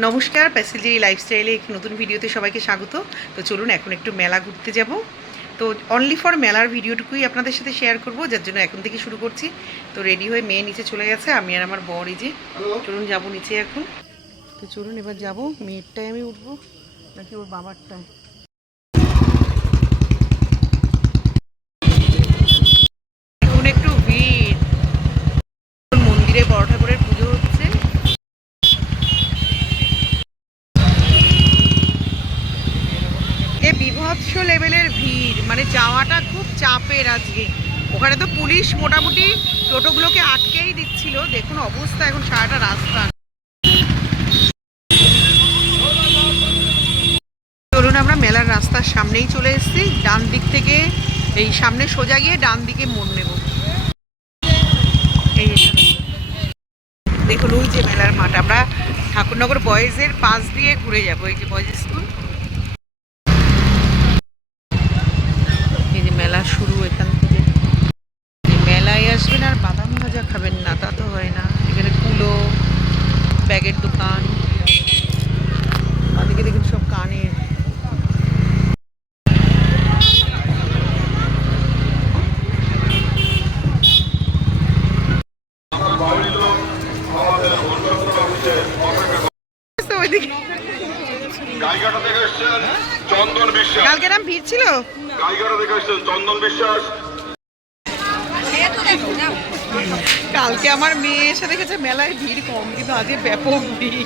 নমস্কার, প্যাসেলজেরি লাইফস্টাইলে একটি নতুন ভিডিওতে সবাইকে স্বাগত। তো চলুন এখন একটু মেলা ঘুরতে যাব। তো অনলি ফর মেলার ভিডিওটুকুই আপনাদের সাথে শেয়ার করব, যার জন্য এখন থেকে শুরু করছি। তো রেডি হয়ে মেয়ে নিচে চলে গেছে, আমি আর আমার বর এই যে চলুন যাবো নিচে এখন। তো চলুন এবার যাব, মেয়েরটায় আমি উঠবো নাকি ওর বাবারটায়। এখন একটু ভিড়, মন্দিরে বড় ঠাকুরের পুজো হচ্ছে। বিভৎস লেভেলের ভিড়, মানে যাওয়াটা খুব চাপের আজকে। ওখানে তো পুলিশ মোটামুটি টোটোগুলোকে আটকেই দিচ্ছিল, দেখুন অবস্থা এখন সারাটা রাস্তা। চলুন আমরা মেলার রাস্তার সামনেই চলে এসেছি, ডান দিক থেকে এই সামনে সোজা গিয়ে ডান দিকে মোড় নেব। এই দেখুন ওই যে মেলার মাঠ, আমরা ঠাকুরনগর বয়েজের পাশ দিয়ে ঘুরে যাবো। এই যে বয়েজ স্কুল, এই যে মেলা শুরু এখান থেকে। মেলায় আসবেন আর বাদাম ভাজা খাবেন না তা তো হয় না। এখানে কুলো, ব্যাগের দোকান, ওদিকে দেখুন সব কানের। কালকে নাম ভিড় ছিল, কালকে আমার মেয়ে এসে দেখেছে মেলায় ভিড় কম, কিন্তু আজকে ব্যাপক ভিড়।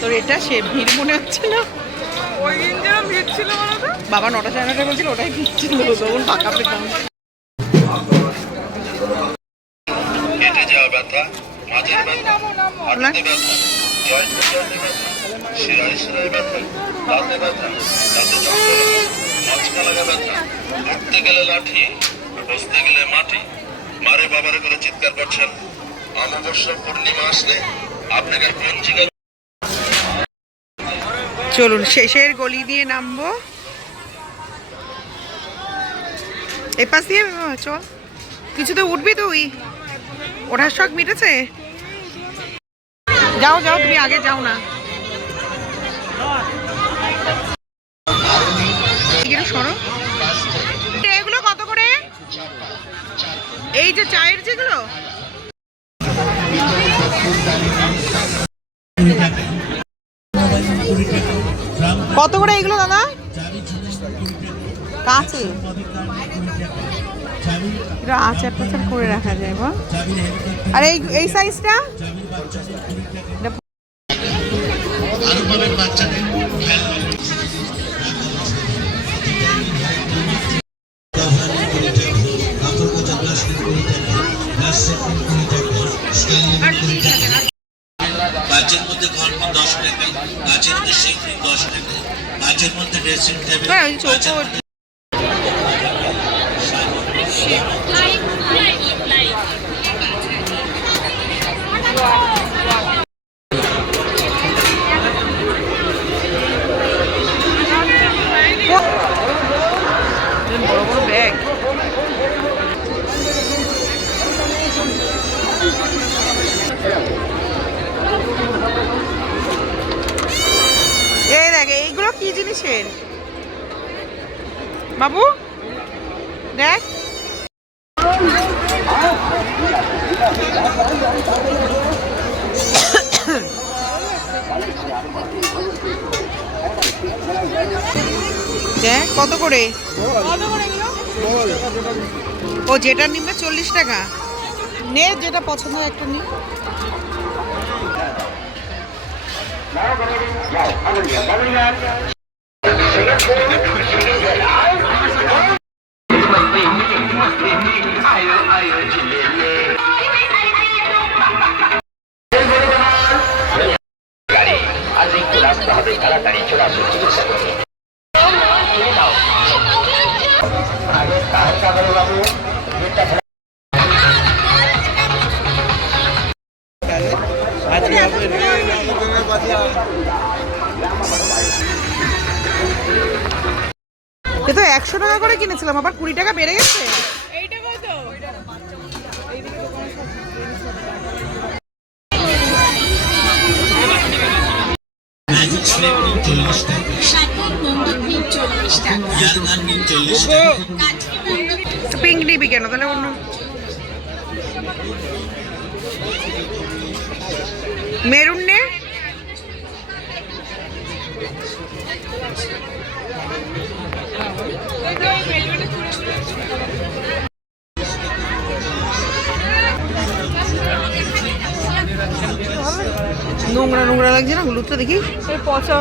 তোর এটা সে ভিড় মনে হচ্ছে না? ওই দিন যেরকম ভিড় ছিল বাবা 9টা 9:30 বলছিল ওটাই ভিড় ছিল, তখন ফাঁকা পেতাম। পেটে যাওয়া ব্যথা, মাঝের ব্যথা, হাঁটুতে ব্যথা, জয়েন্টে ব্যথা, শিরায় শিরায় ব্যথা, দাঁতে ব্যথা, দাঁতে যন্ত্রণা, মাঝপা লাগা ব্যথা, উঠতে গেলে লাঠি, বসতে গেলে মাটি, মারে বাবারে করে চিৎকার করছেন। অমাবস্যা পূর্ণিমা আসলে আপনাকে পঞ্জিকা। চলুন শেষের গলি দিয়ে নামবো, এ পাশ দিয়ে চল। কিছুতে উঠবি তুই? ওঠার শখ মিটেছে? যাও যাও, তুমি আগে যাও না। সরো। এগুলো কত করে? এই যে চায়ের যেগুলো কত করে এগুলো দাদা? কাছে আচার টাচার করে রাখা যায় বা। আর এই সাইজটা গাছের মধ্যে গল্প 10 টাকা, গাছের মধ্যে সিংড়ি 10 টাকা, গাছের মধ্যে ড্রেসিং টেবিল, বড় বড় ব্যাগ। এই দেখ, এইগুলো কি জিনিসের বাবু? দেখ দেখ কত করে। ও যেটা নিবে 40 টাকা। নে যেটা পছন্দ একটা নি। আজ একটু রাস্তা হবে তাড়াতাড়ি চলে আসুন চিকিৎসা করবে। এ তো 100 টাকা করে কিনেছিলাম, আবার 20 টাকা বেড়ে গেছে। পিঙ্ক নিবি কেন তাহলে অন্য মেরুন নে। নোংরা নোংরা লাগছে না হলুদটা দেখি পচা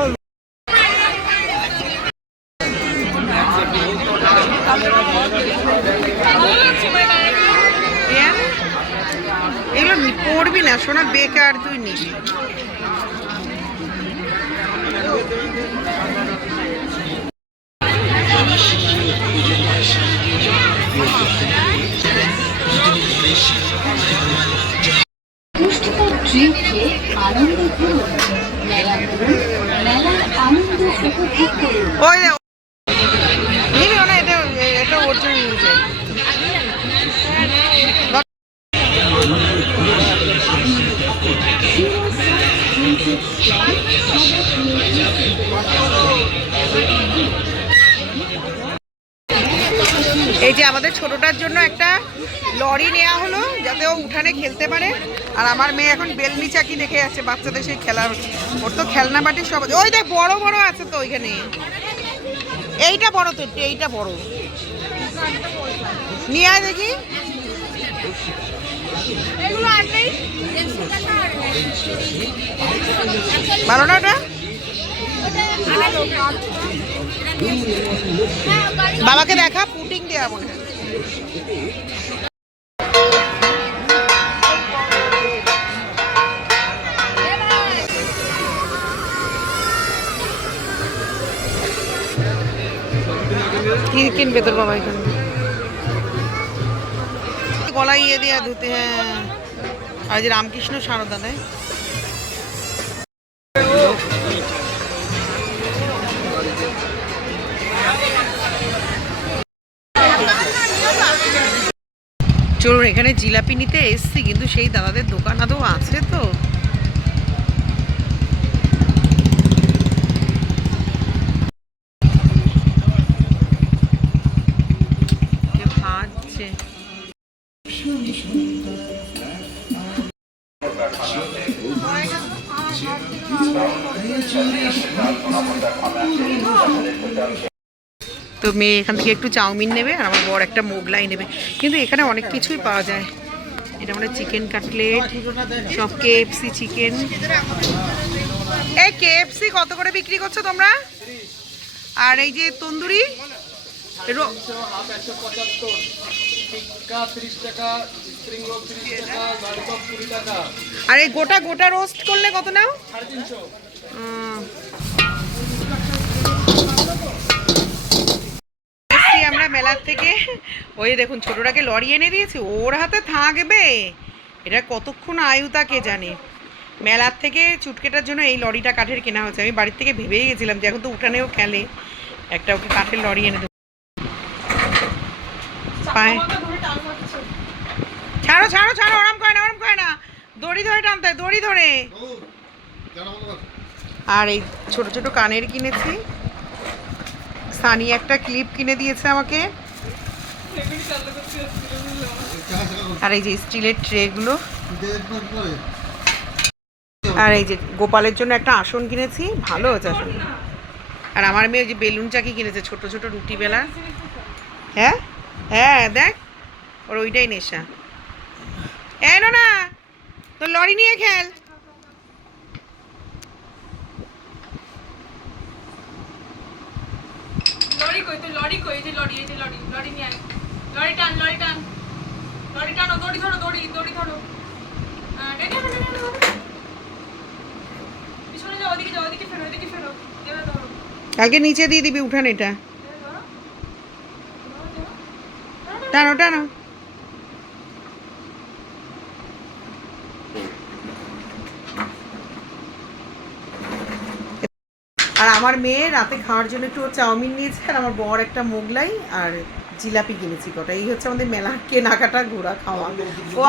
এগুলো পড়বি না সোনা, বেকার তুই নিবি। পুষ্টিকর ড্রিঙ্ক খেয়ে আনন্দ করুন, মেলা ঘুরুন, মেলার আনন্দ উপভোগ করুন। ওই নিবি না, এটা এটা ওর জন্য নিয়ে এই যে আমাদের ছোটটার জন্য একটা লরি নেওয়া হলো যাতে ও উঠানে খেলতে পারে। আর আমার মেয়ে এখন বেলনি চাকি দেখে যাচ্ছে বাচ্চাদের সেই খেলার, ওর তো খেলনা বাটি সব। ওই দেখ বড় বড় আছে তো ওইখানে, এইটা বড় তো, এইটা বড় নিয়ে আয় দেখি। ভালো না ওটা? বাবাকে দেখা, পুটিং দেওয়া মনে হয়। কি কিনবে তোর বাবা এখানে? গলায় ইয়ে দেওয়া ধুতে, হ্যাঁ। আর যে রামকৃষ্ণ সারদা দেয়। চলুন, এখানে জিলাপি নিতে এসছি, কিন্তু সেই দাদাদের দোকান আদৌ আছে তো? ভাজছে তো মেয়ে এখান থেকে একটু চাউমিন নেবে আর আমার বর একটা মোগলাই নেবে। কিন্তু এখানে অনেক কিছুই পাওয়া যায়। এটা মানে চিকেন কাটলেট, সব কেএফসি চিকেন। এই কেএফসি কত করে বিক্রি করছো তোমরা? আর এই যে তন্দুরি আর এই গোটা গোটা রোস্ট করলে কত নাও? আমরা মেলার থেকে ওই দেখুন ছোটটাকে লরি এনে দিয়েছি, ওর হাতে থাকবে। এটা কতক্ষণ আয়ু তাকে জানে। মেলার থেকে চুটকেটার জন্য এই লরিটা কাঠের কেনা হয়েছে। আমি বাড়ির থেকে ভেবেই গেছিলাম যে এখন তো উঠানেও খেলে, একটা ওকে কাঠের লরি এনে দেবো। ছাড়ো ছাড়ো ছাড়ো, ওরম করে না, ওরম করে না, দড়ি ধরে টানতে, দড়ি ধরে। আর এই ছোট ছোট কানের কিনেছি। সানি একটা ক্লিপ কিনে দিয়েছে আমাকে। আর এই যে স্টিলের ট্রেগুলো। আর এই যে গোপালের জন্য একটা আসন কিনেছি, ভালো আছে আসন। আর আমার মেয়ে ওই যে বেলুন চাকি কিনেছে, ছোট ছোট রুটি বেলা। হ্যাঁ হ্যাঁ, দেখ ওর ওইটাই নেশা। এনো না, তোর লরি নিয়ে খেল। লরি কই তুই? লরি কই? এই যে লরি, এই যে লরি, লরি নিয়ে আয়। লরি টান, লরি টান, লরি টানো, দড়ি ধরো, দড়ি দড়ি ধরো। পিছনে যাও, ওদিকে যাও, ওদিকে ফেরো, ওদিকে ফেরো, এবার ধরো। কালকে নিচে দিয়ে দিবি উঠান এটা। টানো টানো। আর আমার মেয়ে রাতে খাওয়ার জন্য একটু চাউমিন নিয়েছে, আর আমার বর একটা মোগলাই আর জিলাপি কিনেছি কটা। এই হচ্ছে আমাদের মেলা কেনাকাটা, ঘোরা, খাওয়া। ও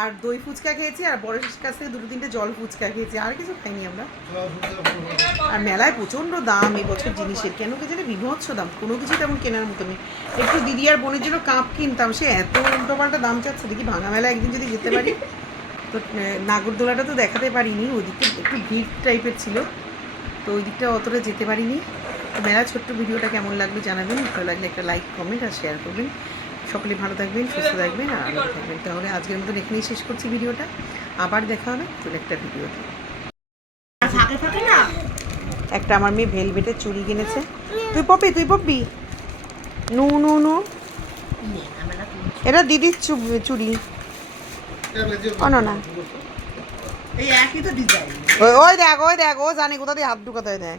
আর দই ফুচকা খেয়েছি, আর বড় কাছ থেকে 2-3টে জল ফুচকা খেয়েছি, আর কিছু খাইনি আমরা। আর মেলায় প্রচণ্ড দাম এবছর জিনিসের, কেন কে জানে বিভৎস দাম, কোনো কিছু তেমন কেনার মতো নেই। একটু দিদি আর বোনের জন্য কাপ কিনতাম, সে এত উল্টোপাল্টা দাম চাচ্ছে, দেখি ভাঙা মেলা একদিন যদি যেতে পারি। তো নাগরদোলাটা তো দেখাতে পারিনি, ওই দিকটা একটু ভিড় টাইপের ছিল, তো ওই দিকটা অতটা যেতে পারিনি। তো মেলার ছোট্ট ভিডিওটা কেমন লাগবে জানাবেন, ভালো লাগলে একটা লাইক কমেন্ট আর শেয়ার করবেন। সকলে ভালো থাকবেন, সুস্থ থাকবেন আর আনন্দ থাকবেন। তাহলে আজকের মতন এখানেই শেষ করছি ভিডিওটা, আবার দেখা হবে নতুন একটা ভিডিওতে। একটা আমার মেয়ে ভেলভেটের চুড়ি কিনেছে, তুই পপি নু নু নু, এটা দিদির চুড়ি না, এই একই তো ডিজাইন। ওই দেখ ও জানে কোথা দিয়ে হাত ঢুকাতে হয় দেখ।